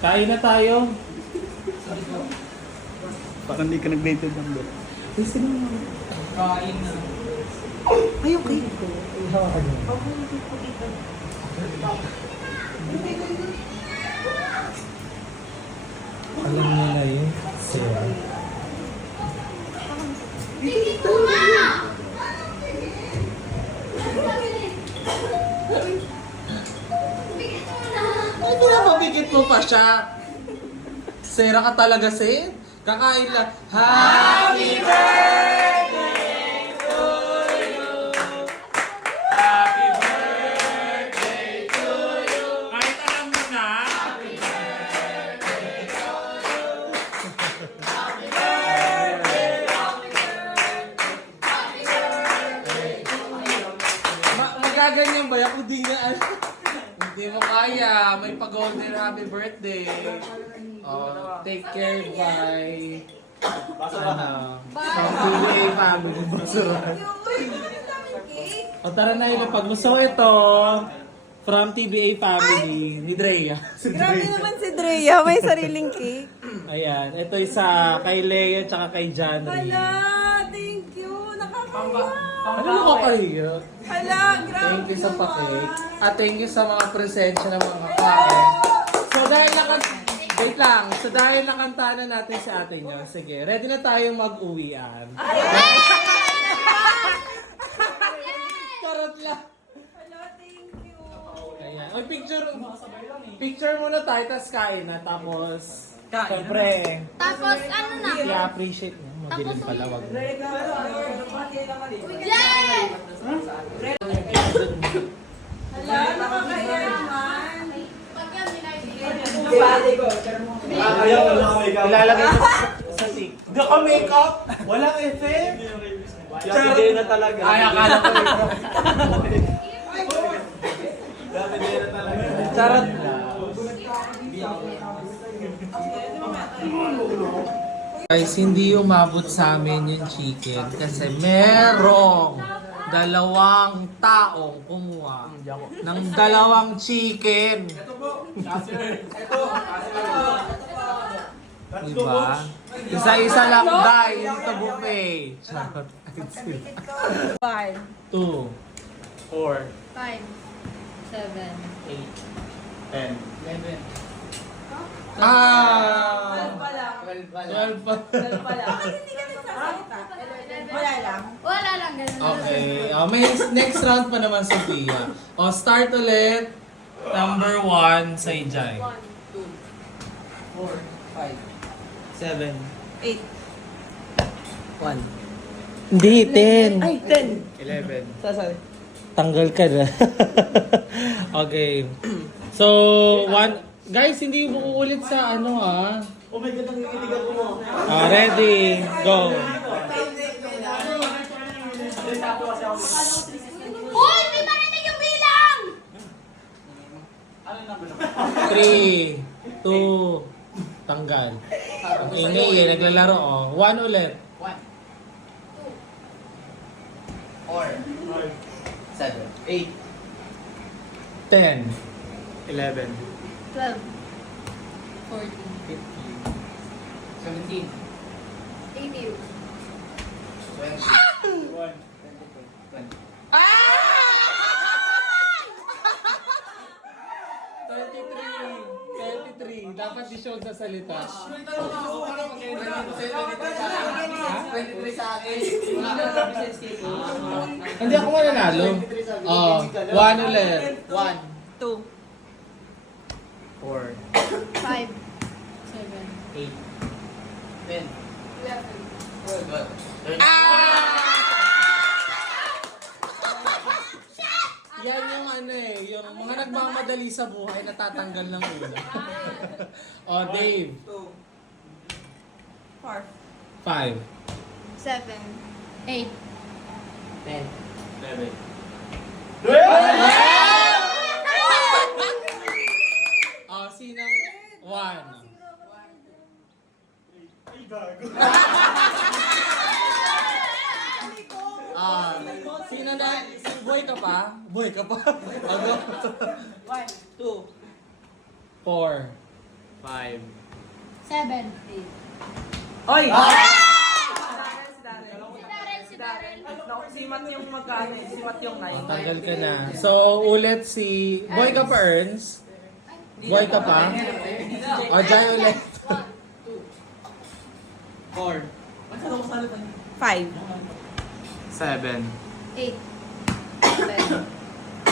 Kain na tayo. Parang hindi ka nag-native ng book. Kain na. Ay, okay. Alam niyo na yun. Sarah. Ay, pinapabigit mo pa siya. Sera ka talaga, Sid. Kakain lang. Happy birthday to you. Happy birthday to you. Kahit alam mo na. Happy birthday to you. Happy birthday. Happy birthday. Happy birthday to you. Magaganyan ba? Ako di nga. Hindi mo kaya. May pag-golden happy birthday. Oh, take care, bye. Basurahan. From PBA family, basurahan. O tara na yun, pag-gusto ito. From TBA family, ni Drea. Si Grabe Drea. naman si Drea, may sariling cake. Ayan, ito isa kay Lea tsaka kay Janry. Hala, thank you. Nakakaya. Ano ko kayo? Hala, grabe Thank you sa naman. pakik. At thank you sa mga presensya ng mga kain. So dahil wait lang. So dahil nakanta na natin sa atin yun, sige, ready na tayong mag-uwian. Charot lang. Hala, thank you. Ayan. Oy, picture muna tayo, tapos kain na. Tapos, siyempre, Tapos ano na? i-appreciate mo. Mabilis pala, wag mo. Jen! Hala, nakakaya naman. Pag yan, Ilalagay mo sa sink. Hindi ka makeup? Walang effect? Hindi na talaga. Ay, akala ko makeup. Charot lang. Guys, hindi umabot sa amin yung chicken kasi merong dalawang taong kumuha ng dalawang chicken. Diba? Isa-isa lang dahil ito buffet. Charot. 5. 2, 4, 5, 7, 10, 11. Ah! 12 pa. Bakit hindi ka nagsasalita? Wala lang. Wala lang, ganun. Okay. May next round pa naman, Sophia. Start ulit. Number 1 sa Ijay. 1, 7. 8. 1. Hindi, 10. Ay, 10. 11. Sasal. Tanggal ka na. Okay. So, guys, hindi mo uulit sa ano Oh my God, nanginginig ako mo. Ready, go. Uy! Di ba narinig yung bilang? 3, 2, tanggal. Ang ingay naglalaro. 1 ulit. 8. 10. 11. 12, 14, 17. 18, 1. Dapat di-show sa salita. Hindi ako mananalo. 1 ulit. 2. 4. 5, 7, 8. 10. 11. Yan yung ano yung mga nagmamadali sa buhay natatanggal ng ulo. Dave. 4. 5. 7, 8. 10. 11. Sinang 1. Sino na? Si Boy ka pa? Boy ka pa. Ano? 1, 2, 4. 5. 7. Oy! Si Darrell. Simat yung magkano eh. Simat yung 9. Tanggal ka na. So, ulit si... Boy ka pa, Ernst? Boy ka pa? O, dyan ulit. 4. 5. 7. 8.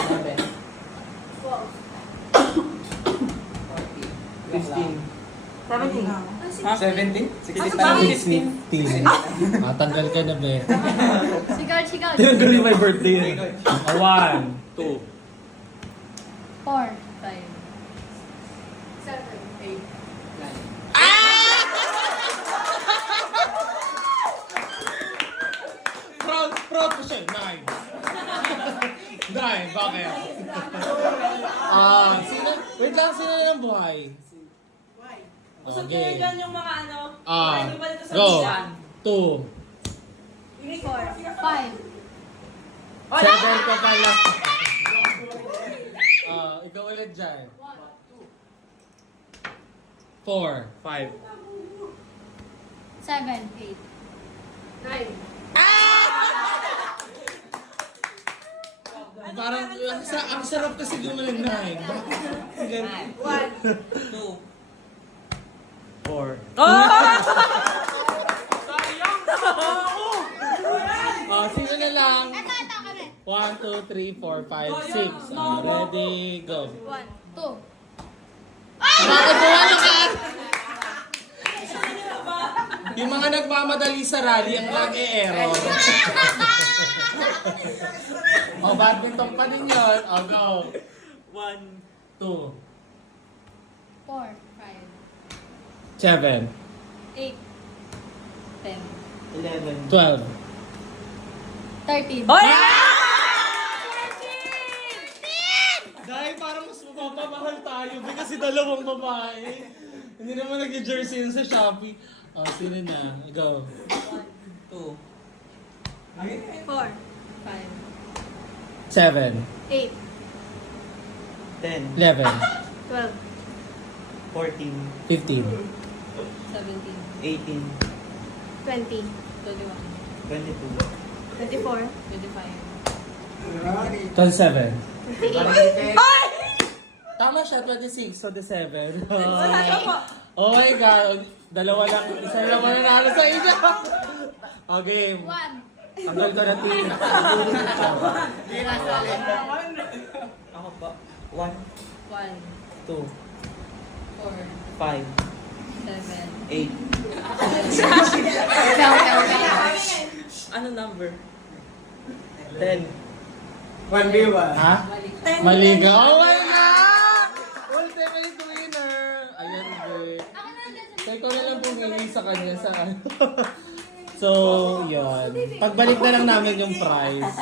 11. 12. 15. 17. 17? 15. Tanggal ka na, be. Sigal, sigal. Tinanggal yung my birthday. 1. 2. 4. 5. 7. 8. Proud ko siya. 9. 9, bakit? Sino? Wait lang, sino na ng buhay? Usap nyo Okay. dyan yung mga ano. Ah, Pwede ba dito sa go. bilan? 2. 4. 5. 7 ka pala. Ikaw ulit dyan. 4. 5. 7. 8. 9. Parang ang sarap kasi gumaling 9. 1. 2. 4. Sino na lang? Ito kami. 1, 2, 3, 4, 5, 6. Ready, go. 1. 2. Bakit buwan ka? Yung mga nagmamadali sa rally, ang lagi error. Badminton pa din yun. Go. 1. 2, 4. 7, 5. 8. 10. 11. 12. 13. Oy! Dahil parang mas mapapamahal tayo kasi dalawang babae. Hindi naman nag-jersey yun sa Shopee. Sino na? Go. 2. 4. 5. 7, 8. 10. 11, 12. 14. 15, 17. 18. 20. 21. 22. 24. 25. 27. 28. Tama siya, 26. So, the 7. Wala ka po. Oh my God. Dalawa lang. Isa lang naman nanalo sa inyo. Okay. 1. Tanggal ko na team. Ako pa. 1. 1. 2. 4. 5. 7. 8. Ano number? 10. 1v1. Ha? Maliga. Oh my God! Ultimate winner! Ayan, Vic. So, ikaw na lang pumili sa kanya sa ano. So, yun. Pagbalik na lang namin yung prize.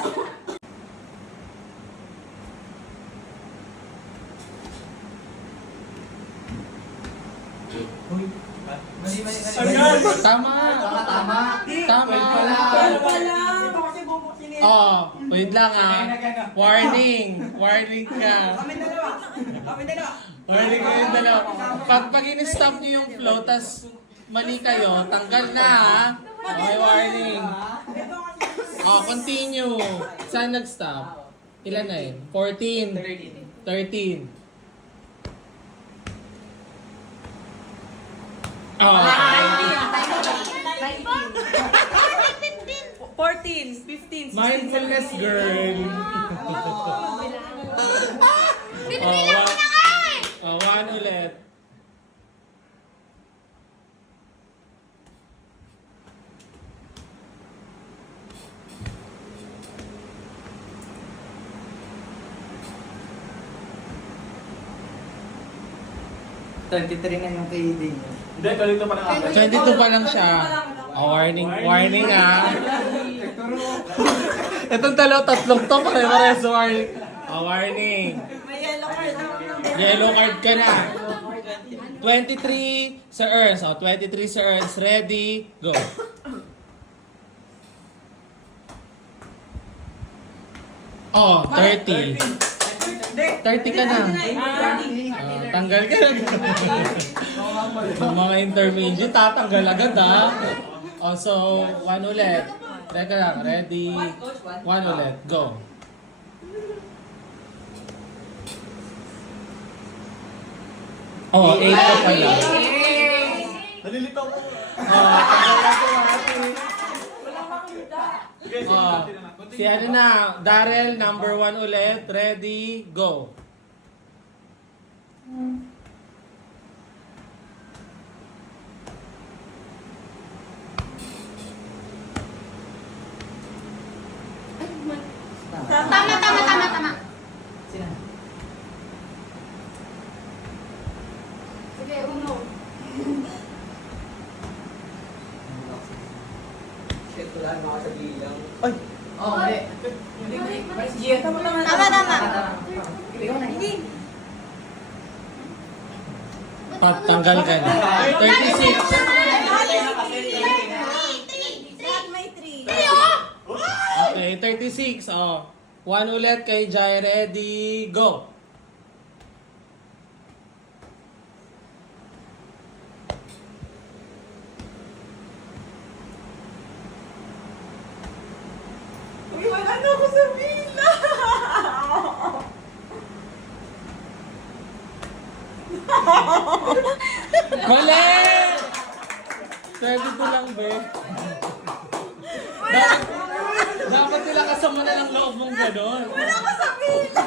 Tama! Tama! Tama! Wait lang Warning! Warning ka. Warning ko yung dalawa. Pag in-stop nyo yung flow, tas mali kayo, tanggal na May warning. Continue. Saan nag-stop? Ilan na yun? 14. 13. 14, 15, 16, Mindfulness 17. girl. Binibilang ko na nga eh! One ulit. $23 na yung kay Daniel. Hindi, kalito pa lang ako. 22 pa lang siya. Warning. Warning Itong tatlong to, pare-pares warning. Warning. May yellow card na. Yellow card ka na. 23 sa Ernst. 23 sa Ernst. Ready? Go. Oh, 30. 30 ka na. Tanggal ka na. Yung mga intermediate, tatanggal agad ha. Oh, so, 1 ulit. Teka lang, ready? 1 ulit, go. Oh, 8 ka pala. Nalilitaw ko. Oh, tanggal lang ko ate. Oh, si ano na, Darrell, number 1 ulit. Ready, go. Tama. Sino? Sige, uno. Shit, wala naman ako sa bilang. Ay! Oh, mali. Tama. Hindi. Patanggal ka na. 36. Lahat may 3. Okay, 36. Oh. 1 ulit kay Jai. Ready, go. Uy, wala na ako sa villa. Mali! 32 lang, be. Dapat nila kasama na lang loob mong gano'n. Wala ako sa villa.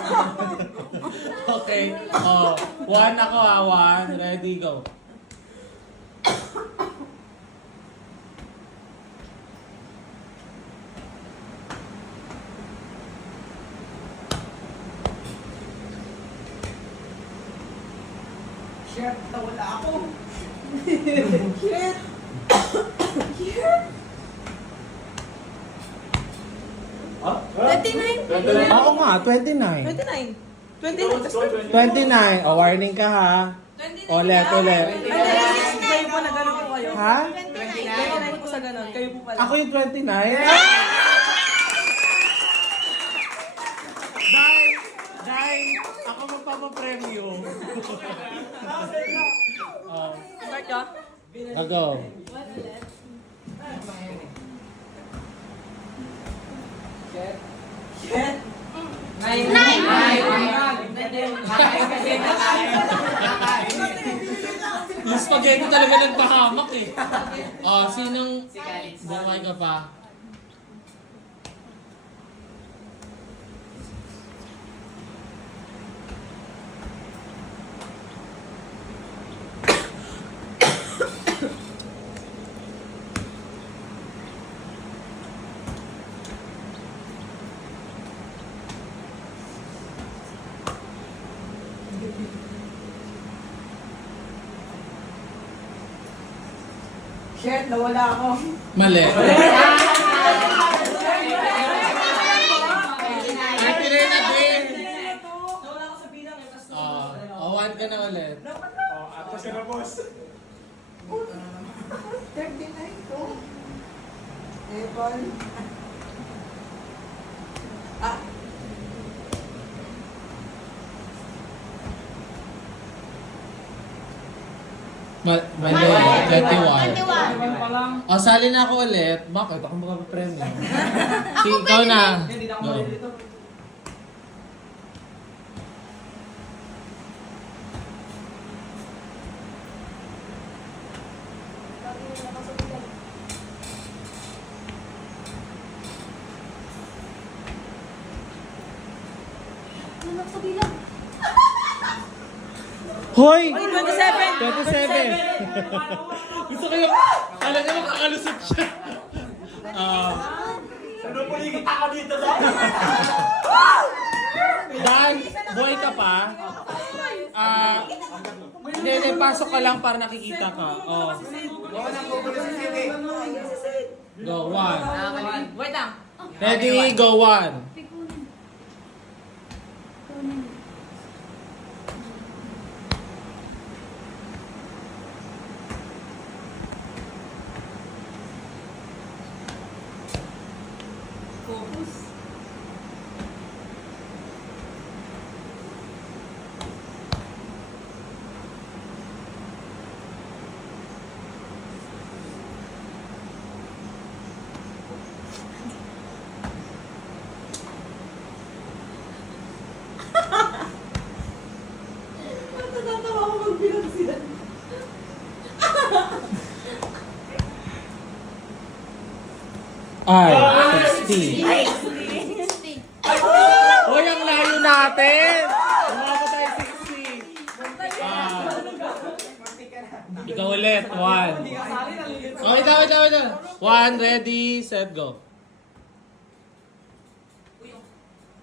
Okay. Oh, 1 ako ha. 1. Ready, go. Shit, wala ako. Shit. Shit. 29. Ako nga, 29. 29. 29. 29. Oh, warning ka ha. Ulit. Kayo po na gano'n po kayo. Ha? 29 po sa gano'n. Kayo po pala. Ako yung 29? Dai, ako magpapapremyo. Oh, Start ka? go. Shit. Yung spaghetti talaga nagpahamak eh. Oh, sinong... Bumay ka pa. Shit, nawala ako. Mali. Ay, tinay na din. Nawala ako sa bilang. Oh, 1 ka na ulit. Atras ka na, boss. 39 ko. Apple. Mali. 21. 21. Oh, sali na ako ulit. Bakit? Ako magpapapremyo. Si, ikaw na. Go. Ano sa bilang? Hoy! Ay, 27. 27! Gusto ko yung... Alam niya makakalusot siya. Ano po yung kita ka dito, Dad? Dan, buhay ka pa? Hindi, pasok ka lang para nakikita ka. Oh. Go, 1. Wait lang. Ready, go, 1. Pikunin. Focus. Ay, 60. Hoy, ang layo natin! Umabot tayo 60. Ikaw ulit, 1. Oh, wait lang. 1, ready, set, go.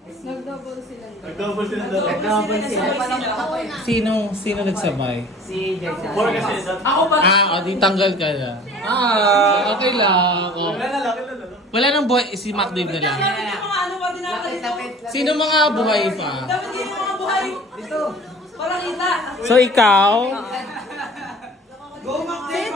Nag-double sila. Nag-double sila daw. Nag-double sila. Sino nagsabay? Si Jason. Four kasi. Ako ba? O di tanggal ka na. Okay lang. Oh. Wala na lang, wala na lang. Wala nang buhay, si MacDave na lang. Dapat yung mga ano pa din natin dito. Sino mga buhay pa? Dapat yung mga buhay. Dito. Para kita. So ikaw? Go, Mac-Dave.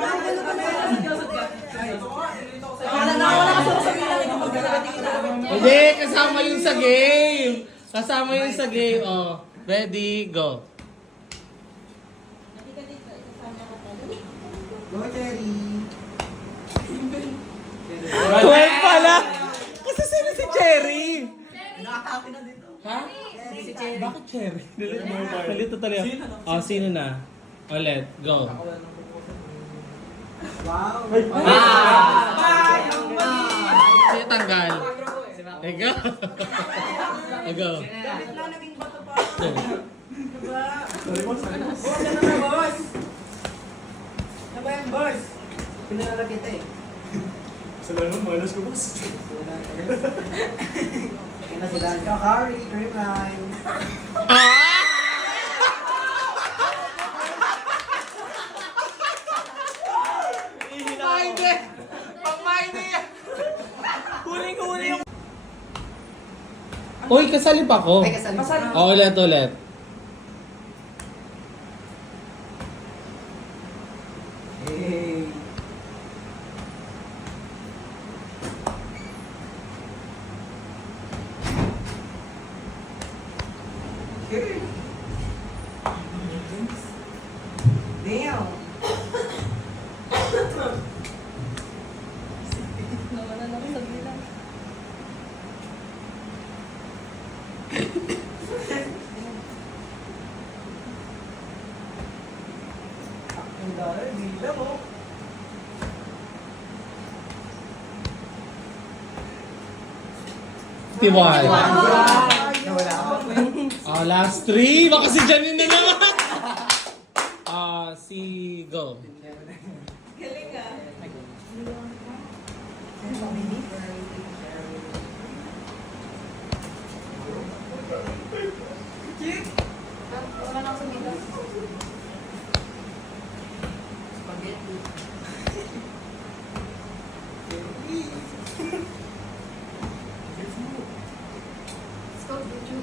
Wala na ako sa bilang. Ikaw magkakating kita. Hindi, kasama yun sa game. Kasama yun sa game. Oh, ready, go. Go, Cherry. 12 pala! Kasi sino si Cherry? Nakakapin na dito. Ha? Bakit Cherry? Nalito talaga. Oh, sino na? Ulit, go. Wow. Sino tanggal? Ego. Ego. Sorry, boss. Pinalala kita eh. Sa lalo, malas ko, boss. Pinasilahan ka, Harry, cream line. Pamainde! Pamainde! Huling-huli yung... Uy, kasali pa ako. Masarap. Oh, ulit. Hey. Damn. Ang dami, bilang mo. Tiwan. Nawala ako. Oh, last 3. Baka si Janine na naman. Si Go. Galing ah. Wala na ako sa bilang. Let's go, Juju.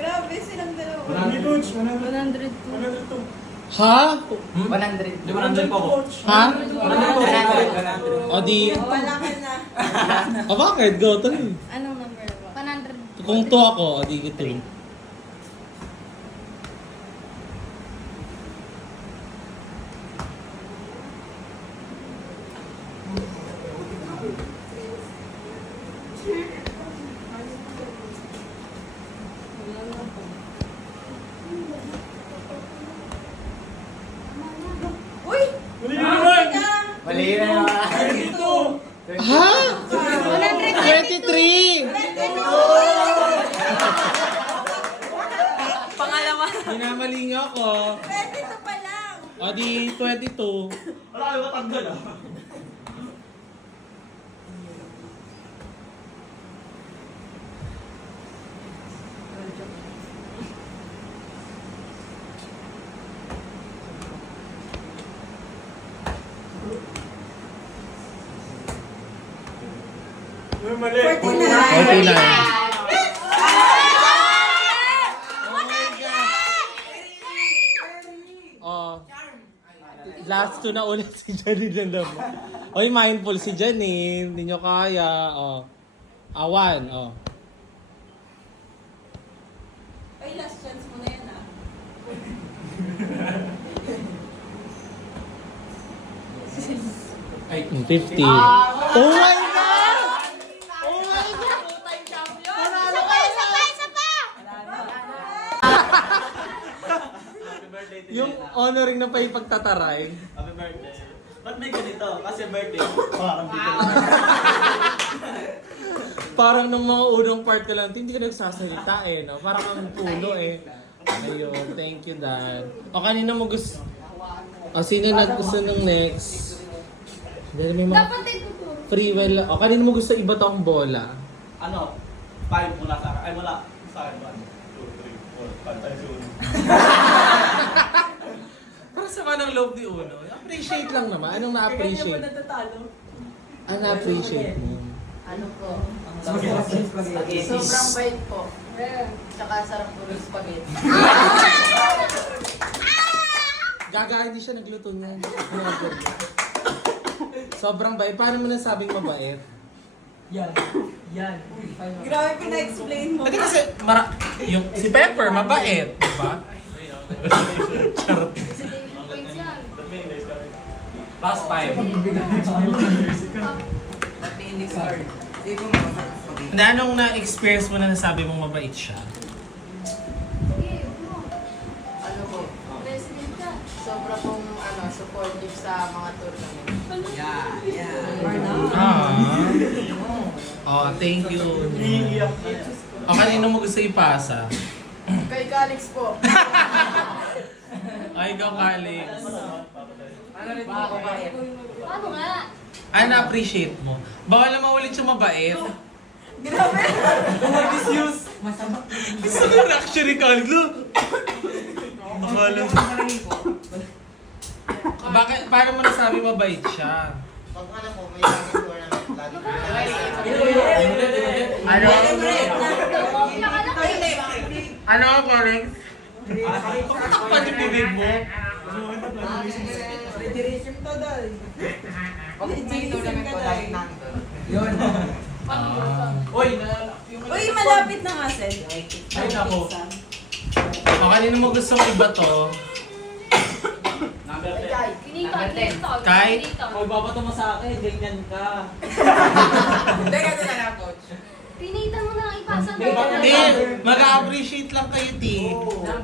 Grabe, silang dalawa. 100, coach. 100. 102. 102. Ha? 100. Di 100 po ako. Ha? 100. O di... Wala ka na. Bakit? Go, tuloy. Anong number ba? 100. Kung 2 ako, o di 2. Uy! Mali na naman. Mali na. 32. Ha? 23! Pangalawa. Minamali nga ako. 22 pa lang. O di 22. Wala kayo matanggal ah. Mali. 49. Oh. Last two na ulit si Janine na naman. Oy, mindful si Janine. Hindi nyo kaya. Oh. Awan. Oh. Ay, last chance mo na yan ah. Ay, 50. Oh my God! Oh my God! Isa pa, isa pa, isa pa! Happy birthday to Yung Jenna. honoring na pa yung pagtataray. Happy birthday. Ba't may ganito? Kasi birthday. Parang dito. Parang nung mga unang part ka lang, hindi ka nagsasalita eh, no? Parang ang puno eh. Ayun, thank you, Dad. O kanina mo gusto... O sino na gusto ng next? Dahil may mga Dapat ay tuturo. free will. O kanina mo gusto iba tong bola? Ano? 5 mula sa akin. Ay, wala. Sa akin. 1, 2, 3, 4, 5, 5, 6, Parang sama ng loob ni Uno. Appreciate lang naman. Anong Kaya niya na-appreciate? pa natatalo. Ano na-appreciate mo? Ano po? Spaghetti. Sobrang bait po. Tsaka sarap po ng spaghetti. Gaga, hindi siya nagluto niyan. Sobrang bait. Paano mo nasabing mabait? Yan. Yan. Grabe pina-explain mo. Hindi kasi, yung si Pepper, mabait. Diba? Charot. Kasi David points yan. Last 5. Na anong na-experience mo na nasabi mong mabait siya? Okay, mo. Ano po? President ka. Sobra pong supportive sa mga tournament. Oh, thank you. Iiyak na yan. O, kanino mo gusto ipasa? Kay Calix po. Ay, ikaw, Alex. Paano nga? Ano na-appreciate mo? Bawal na maulit yung mabait. Grabe! Gusto ko yung reaction ni Carlo. Akala mo. Bakit, paano mo nasabi mabait siya? Pag ano po, may laging tournament, lagi po. Ano? Tumopla ka lang eh. Ano, Alex? Pati bibig mo? Redirection to dal. Pag may tournament po, lagi nandun. Uy, Uy, malapit na nga, Sel. Ay, nako. O, kanino mo gustong iba to? Number 10. Kinita, kinita. Kai? Kinita. Uy, babato mo sa akin. Ganyan ka. Hindi, ganun na lang, coach. Kinita mo na ang ipasa na. Hindi, mag-appreciate lang kayo, T.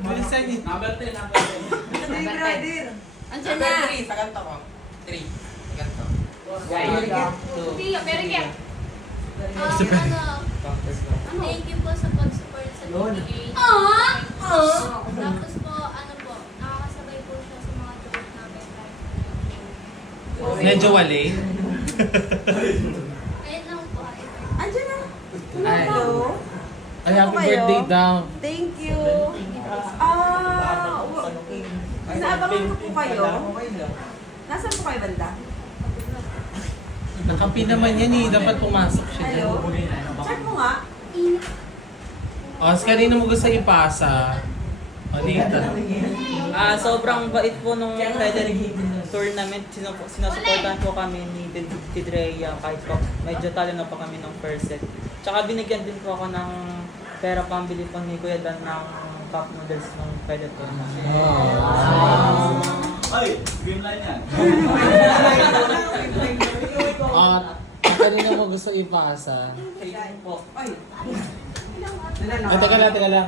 Bilisan niyo. Number 10. Number 10. Ano yung brother? Andiyan Number na. 3, sa ganito ko. 3. Sa ganito. Tiya, pero kaya. Thank you po sa pag-support sa PTA. Tapos po, ano po, nakakasabay po siya sa mga joke namin. Medyo wali. Ayun lang po. Andiyan na. Ay. Hello. Ay, happy birthday daw. Thank you. Naabangan ko po kayo. Nasaan po kayo banda? Nakapi naman yan eh. Dapat pumasok siya dyan. Hello? Chat mo nga. O, kanino mo gusto ipasa? O, dito. Sobrang bait po nung Frederick tournament. Sinusuportahan po kami ni Tidreya kahit po medyo talo na po kami ng first set. Tsaka binigyan din po ako ng pera pambili po ni Kuya Dan ng cup noodles ng Fede tournament. Ay, green line yan. O, kanino mo gusto ipasa? Po. Ay, teka lang.